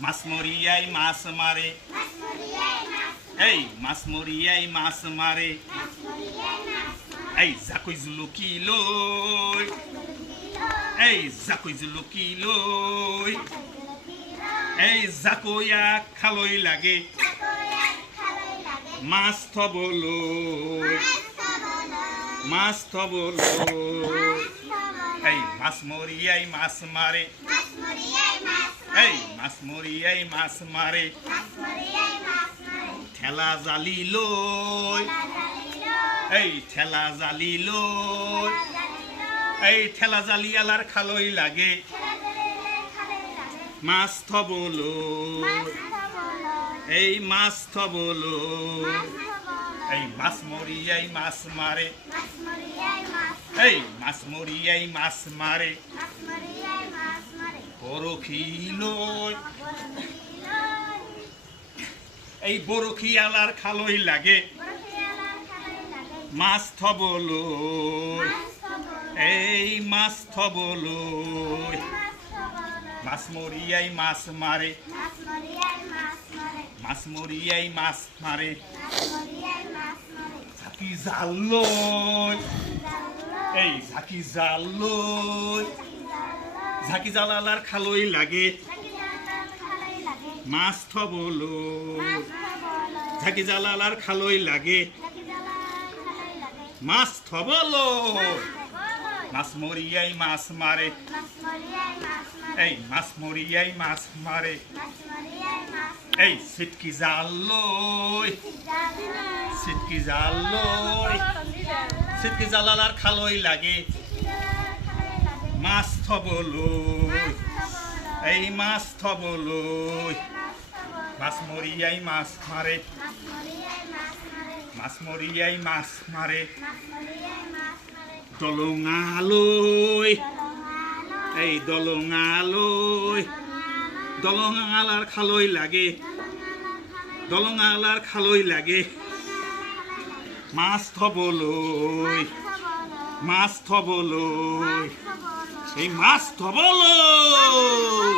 মাছ মরিয়াই মাছ মারে এই মাছ মরিয়াই মাছ মারে এই জাকই জুলুকি লই এই জাকই জুলুকি লই এই জাকইয়া খালই লাগে মাছ থবলই মাছ থবলই এই মাছ মরিয়াই মাছ মারে এই মাছ মরিয়াই মাছ মারে ঠেলা জালি লই এই ঠেলা জালি লই এই ঠেলা জালি আলার খালই লাগে মাছ থবলই এই মাছ থবলই এই মাছ মরিয়াই মাছ মারে এই মাছ মরিয়াই মাছ মারে বরখি লই এই বরখি আলার খালই লাগে মাছ থবলই এই মাছ থবলই মাছ মরিয়াই মাছ মারে মাছ মরিয়াই মাছ মারে ঝাঁকি জাল লই এই ঝাঁকি জাল লই ঝাঁকি জাল আলার খালই লাগে মাছ থবলই ঝাঁকি জাল আলার খালই লাগে মাছ থবলই মাছ মরিয়াই মাছ মারে এই মাছ মরিয়াই মাছ মারে এই সিটকি জাল লই সিটকি জাল লই সিটকি জাল আলার খালই লাগে মাছ থবলই এই মাছ থবলই মাছ মরিয়াই মাছ মারে মাছ মরিয়াই মাছ মারে দলঙা লই এই দলঙা লই দলঙা আলার খালই লাগে দলঙা আলার খালই লাগে মাছ থবলই মাছ থবলই এই মাছ থবলই